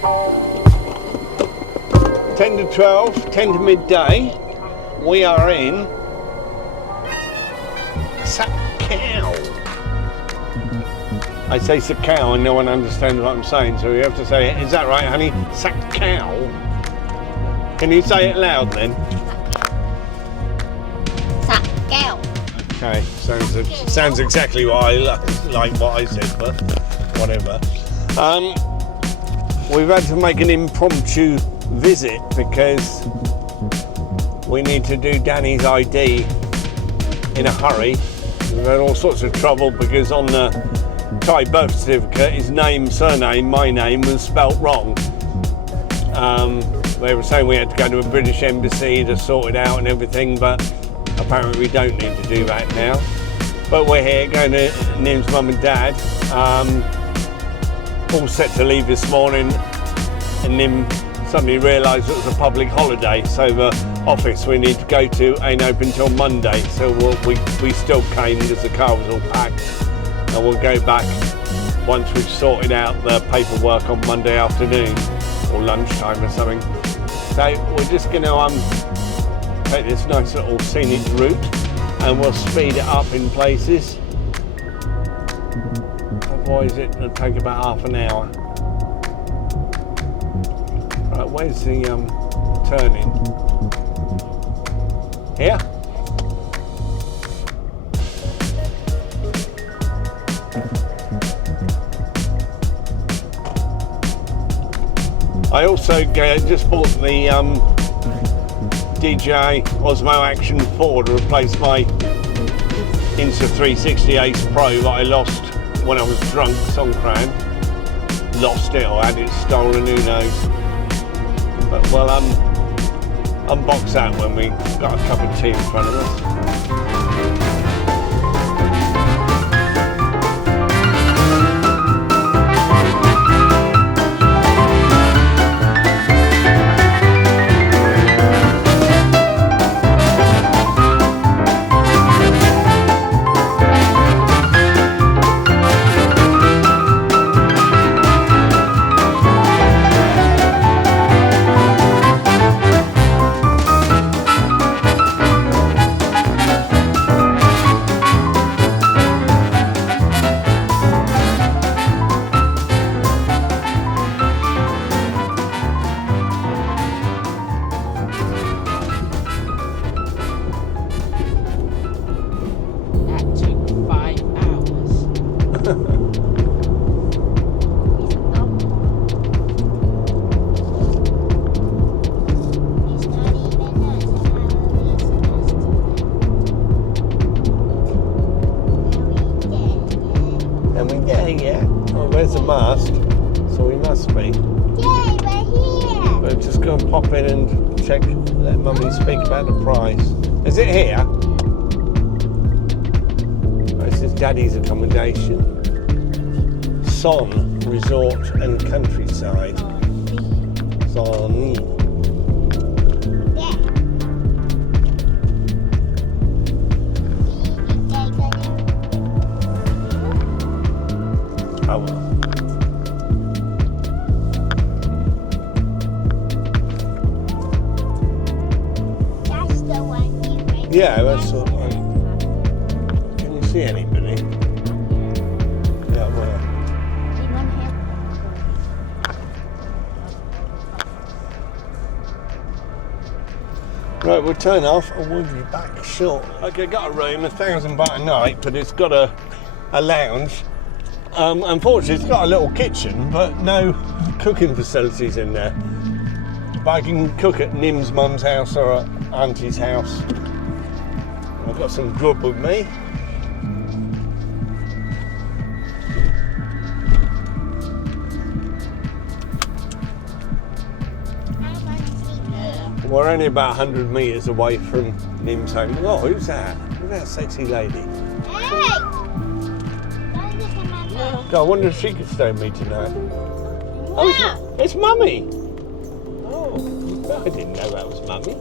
10 to 12, 10 to midday. We are in Sa Kaeo. I say Sa Kaeo and no one understands what I'm saying, so you have to say, is that right, honey? Sa Kaeo. Can you say it loud then? Sa Kaeo. Okay, sounds exactly what I like what I said, but whatever. We've had to make an impromptu visit because we need to do Danny's ID in a hurry. We've had all sorts of trouble because on the Thai birth certificate his surname, my name was spelt wrong. They were saying we had to go to a British embassy to sort it out and everything, but apparently we don't need to do that now. But we're here going to Nim's mum and dad. All set to leave this morning, and Nim suddenly realised it was a public holiday, so the office we need to go to ain't open till Monday, so we still came because the car was all packed, and we'll go back once we've sorted out the paperwork on Monday afternoon or lunchtime or something. So we're just going to take this nice little scenic route and we'll speed it up in places. Otherwise it'll take about half an hour. Right, where's the turning? Here? I also just bought the DJ Osmo Action 4 to replace my Insta 360 Ace Pro that I lost when I was drunk, Songkran. Lost it or had it stolen, who knows. But we'll unbox that when we got a cup of tea in front of us. Yeah. Oh, there's a mast, so we must be. Yay, we're here! We're just going to pop in and check, let Mummy speak about the price. Is it here? This is Daddy's accommodation. Son Resort and Countryside. Son. Oh well. That's the one you read. Yeah, that's what Can you see anybody? Yeah, well. Right, we'll turn off and we'll be back short. Okay, got a room, £1,000 a night, but it's got a lounge. Unfortunately, it's got a little kitchen, but no cooking facilities in there. But I can cook at Nim's mum's house or at Auntie's house. I've got some grub with me. We're only about 100 metres away from Nim's home. Oh, who's that? Who's that sexy lady? Hey! God, I wonder if she could stay with me tonight. Oh, it's Mummy. Oh, I didn't know that was Mummy.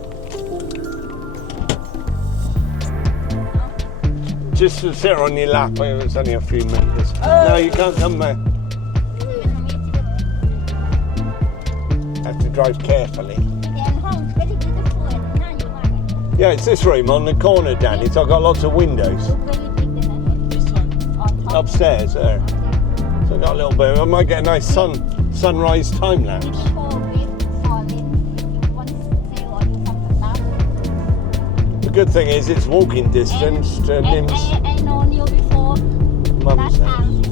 Just to sit on your lap, it's only a few minutes. No, you can't come back. to drive carefully. เรียนห้อง very beautiful น่าอยู่มากเลย Yeah, it's this room on the corner, Danny. So I've got lots of windows Look very big เลยนะ This one on top upstairs there. So I've got a little bit. I might get a nice sunrise time lapse. Beautiful with solid if you want to sail or do some stuff The good thing is it's walking distance to Nim's I know you before mum's last house. time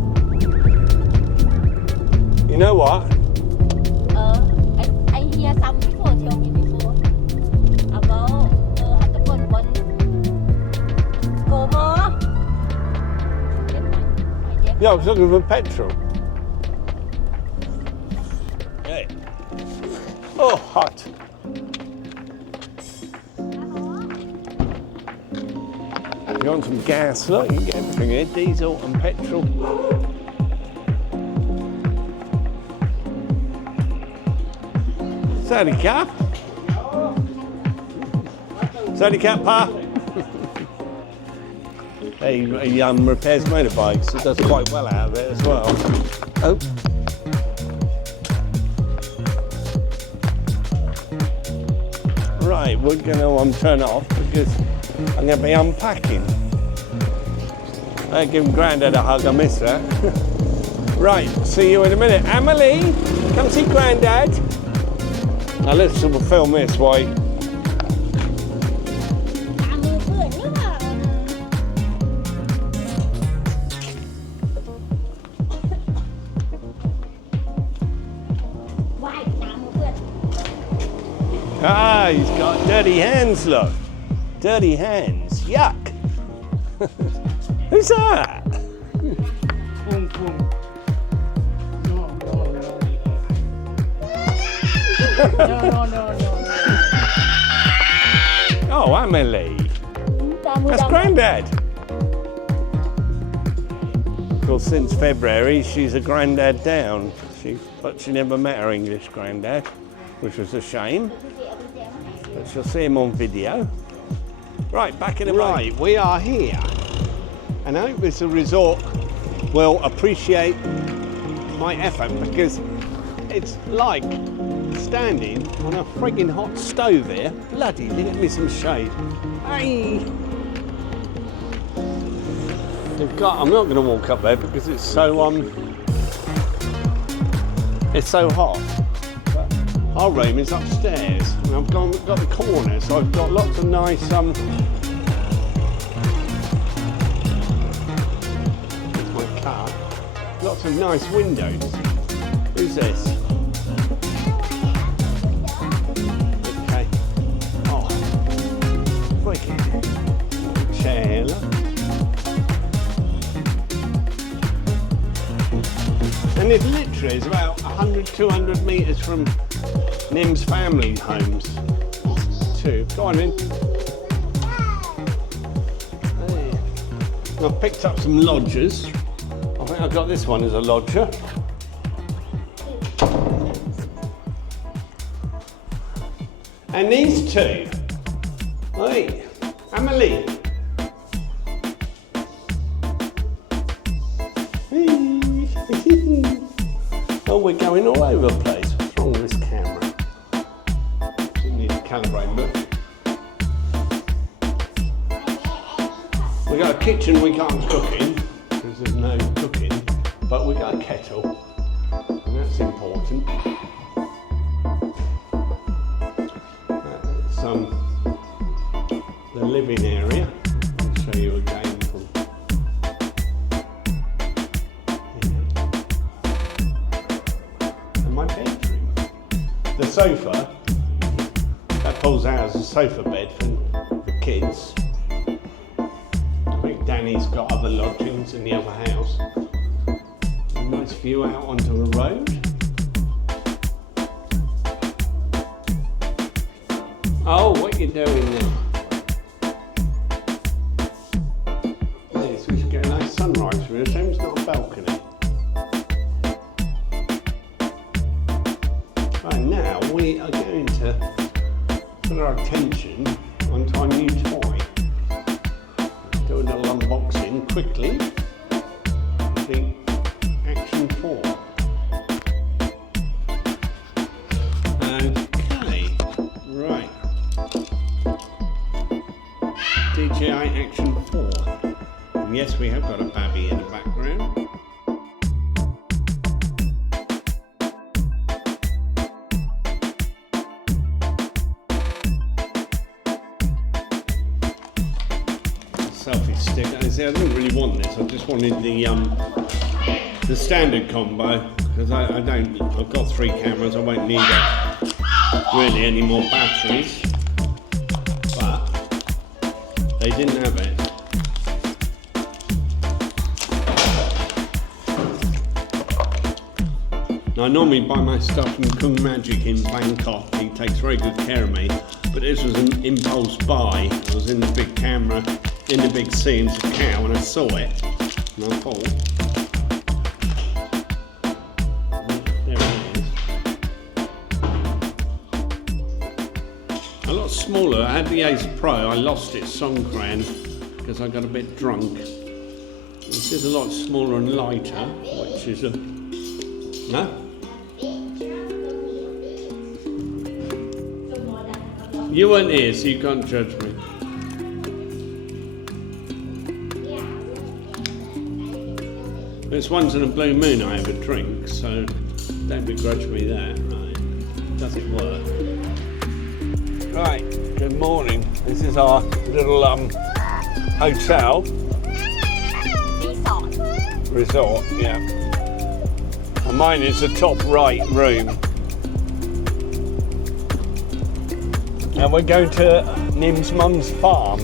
You know what? I hear some people tell me before about husband want go more Yeah, I was looking for petrol. Hey. Oh, hot. If you want some gas, look, you can get everything here, diesel and petrol. Sorry, Cap. Sorry, Cap, Pa. He repairs motorbikes. He does quite well out of it as well. Oh. Right, we're going to turn it off because I'm going to be unpacking. I give Grandad a hug, I miss that. Right, see you in a minute. Emily, come see Grandad. Now let's film this while ตามือเปื้อนนี่หว่าว่ายตามือเปื้อน Ah, he's got dirty hands, look. Dirty hands. Yuck. Who's that? No. Oh, Emily. ตามือ That's ดำ Grandad. Of course, since February, she's a Grandad down. But she never met her English Grandad, which was a shame. But she'll see him on video. Right, back in a moment. Right, we are here. And I hope this resort will appreciate my effort because it's like standing on a frigging hot stove here. Bloody, get me some shade. Hey! They've got, I'm not going to walk up there because it's so hot. But our room is upstairs and I've got the corner, so I've got lots of nice There's my car. Lots of nice windows. Who's this? Okay. Oh, wicked. Chair. And it literally is about 100, 200 metres from Nim's family homes too. Go on in. Hey. I've picked up some lodgers. I think I've got this one as a lodger. And these two. Hey, Emily. Oh, we're going all over the place. What's wrong with this camera? It needs to calibrate, but we got a kitchen we can't cook in because there's no cooking, but we got a kettle, and that's important. That's the living area. I'll show you again from. My bedroom. The sofa, that pulls out as a sofa bed for the kids. I think Danny's got other lodgings in the other house. A nice view out onto a road. Oh, what are you doing there? Yes, we should get a nice sunrise for us. It's not a balcony. And now we are going to put our attention onto our new toy. Do a little unboxing quickly. The Action 4. And yes, we have got a babby in the background. Selfie stick. I didn't really want this. I just wanted the standard combo because I've got 3 cameras. I won't need really any more batteries. But they didn't have it. Now, I normally buy my stuff from Kung Magic in Bangkok. He takes very good care of me. But this was an impulse buy. I was in the big camera, in the big sea in Sa Kaeo, and I saw it. And I thought, there it is. A lot smaller. I had the Ace Pro. I lost it Songkran because I got a bit drunk. This is a lot smaller and lighter, which is a... No? You weren't here, so you can't judge me. This once in a blue moon I have a drink, so don't begrudge me that. Right, does it work? Right, good morning. This is our little hotel. Resort, yeah. And mine is the top right room. And we're going to Nim's mum's farm.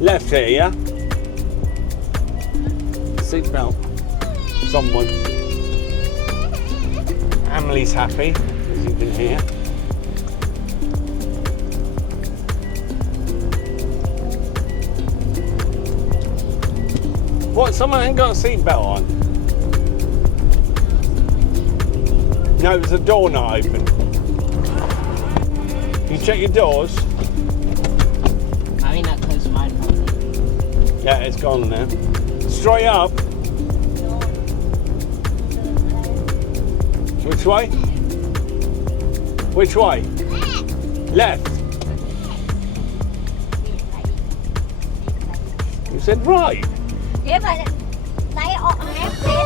Left here, yeah? Seatbelt. Someone. Emily's happy, as you can hear. What, someone ain't got a seatbelt on? No, there's a door not open. You check your doors? I mean, not close mine. Yeah, it's gone now. Straight up. Which way? Which way? Left. You said right. Thế mà nãy họ ép đến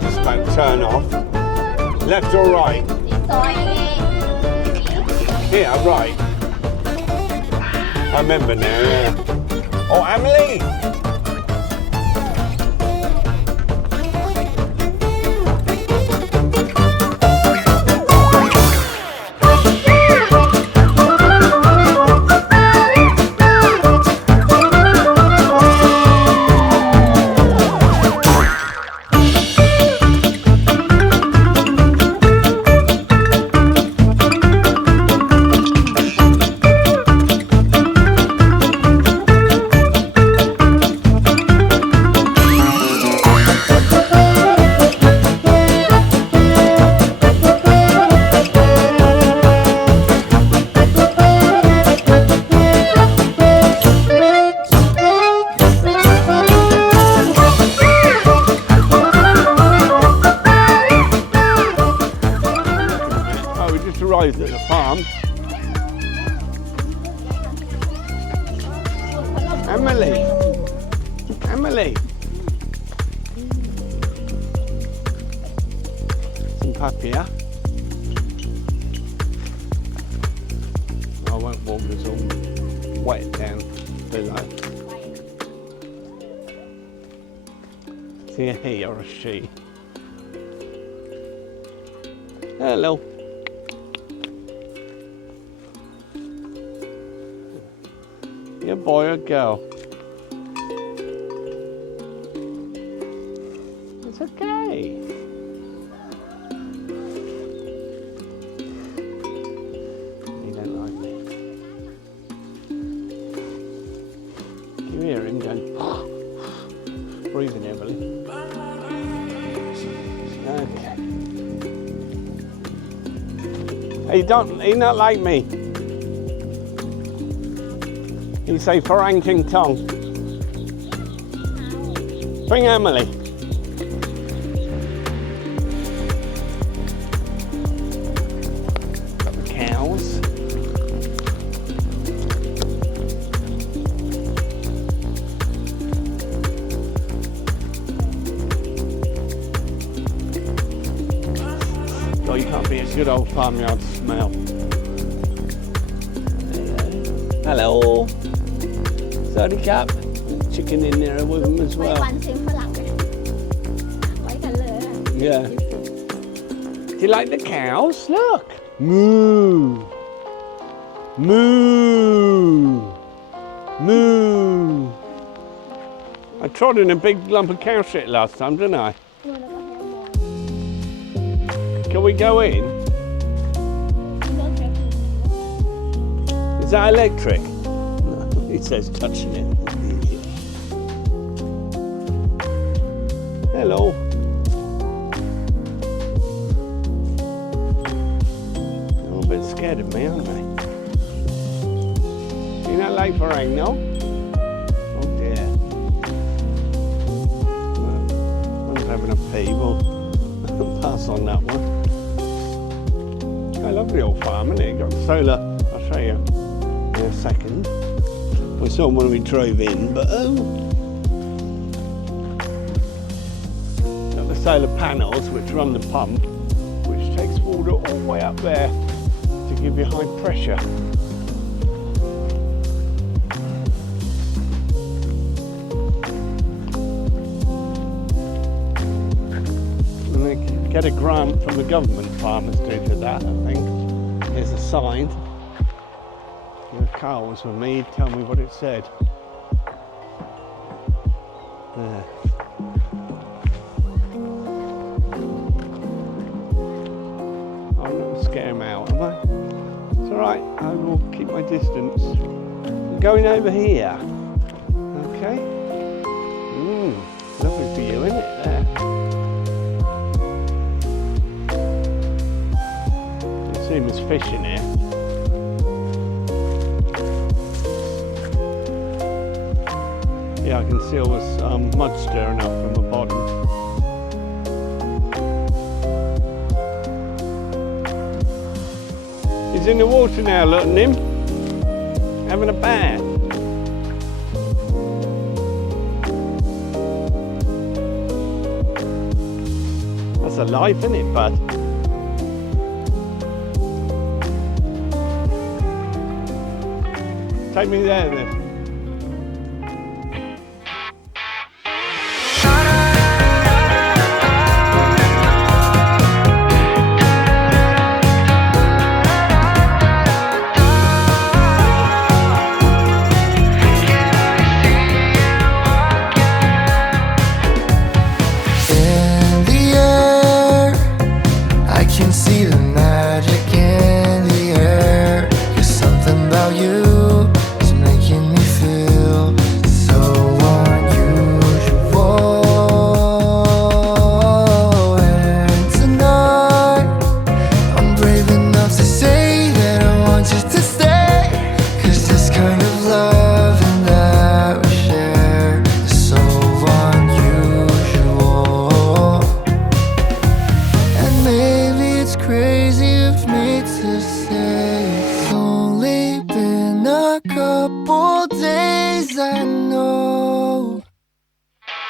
Just about to turn off. Left or right? Yeah, right. I remember now, yeah. Oh, Emily! Arrived at the farm. Emily! Emily! Some Pattaya. I won't walk this all wet down below. See a he or a she? Hello. You a boy or girl? It's okay. You don't like me. You hear him going breathing heavily. Okay. He not like me. You say Farang Ting Tong. Bring Emily. good old farmyard smell. Hello. Sorry, Cap. Chicken in there with them as ไว้ well. วันเสียงฝรั่งนะไว้กันเลยนะ Yeah. Do you like the cows? Look. Moo. Moo. Moo. I trod in a big lump of cow shit last time, didn't I? ดูแล้วก็แฮมมอง Can we go in? เลิกแค่คือ Is that electric? No, it says touching it. Hello. They're a bit scared of me, aren't they? You not late for rain, no? Oh dear. Well, one's having a pee, we'll pass on that one. I love the old farm, isn't it? Got solar. I'll show you in a second. We saw when we drove in, but got the solar panels which run the pump, which takes water all the way up there to give you high pressure. And they get a grant from the government, farmers do for that, I think. Here's a sign. If Carl was with me, he'd tell me what it said. There. I'm not going to scare him out, am I? It's alright, I will keep my distance. I'm going over here. Okay. Lovely for you, isn't it, there? You can see there's fish in here. Yeah, I can see all this mud stirring up from the bottom. He's in the water now, look at him. Having a bath. That's a life, isn't it, bud? Take me there then.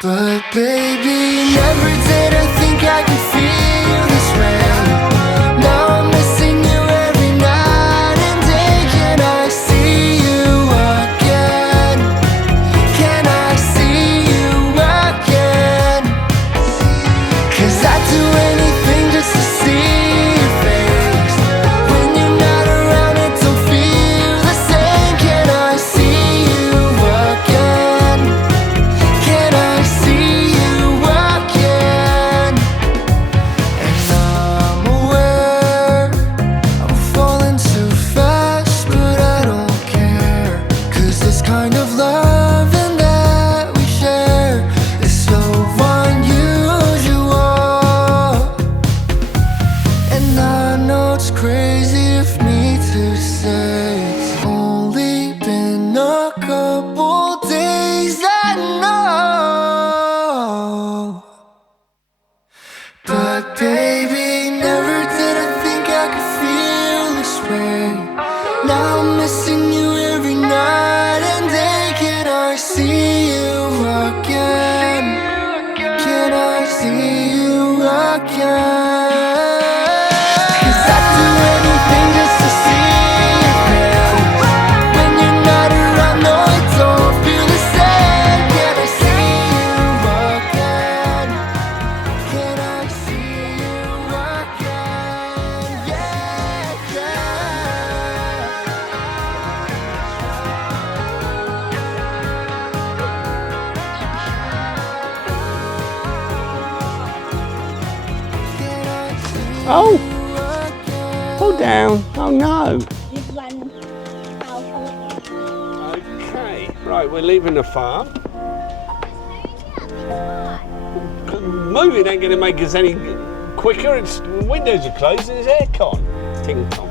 But baby, never did I think I could feel this way. Now I'm missing you every night and day. Can I see you again? Can I see you again? 'Cause I'd do anything just to see your face. When you're not around it don't feel the same. Can I see you again? Can I see you again? And I'm aware I'm falling too fast, but I don't care. 'Cause this kind of loving that we share is so unusual. And I know it's crazy of me to say it's only been a couple days, I know. But baby, never did I think I could feel this way. Now I'm missing you every night and day. Can I see you again? Can I see you again? 'Cause I Oh! Pull down. Oh no. This one powerful. Okay. Right, we're leaving the farm. Moving ain't going to make us any quicker. Its windows are closed and it's aircon. Ting Tong.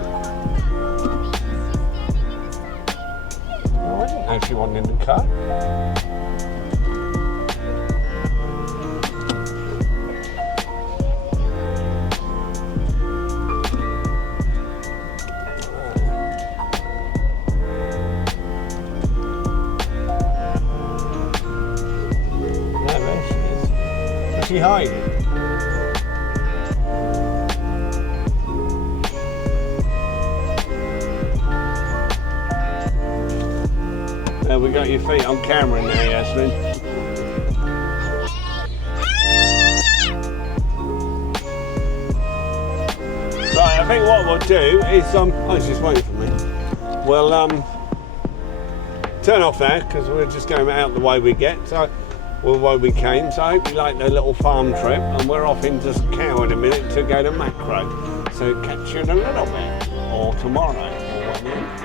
Oh, I didn't know she wasn't in the car. Yeah, there she is. Where's she hiding? We got your feet on camera now, Yasmin. Right, I think what we'll do is oh, she's waiting for me. We'll turn off there because we're just going out the way we get, so the way we came. So I hope you like the little farm trip, and we're off into Sa Kaeo in a minute to go to Macro. So catch you in a little bit, or tomorrow, or whatever.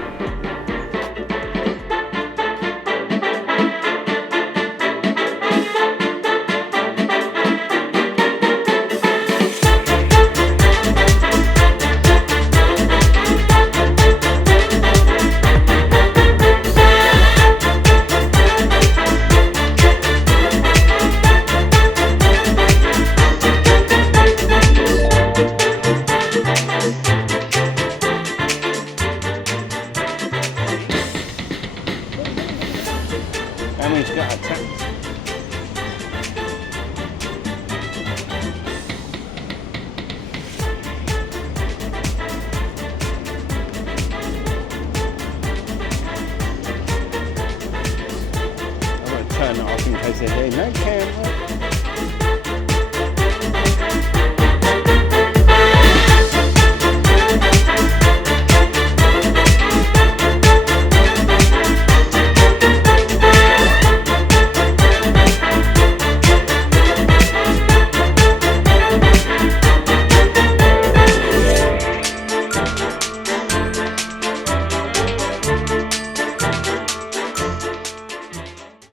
Emmy's got a tent. I'm going to turn it off in case they hear no camera.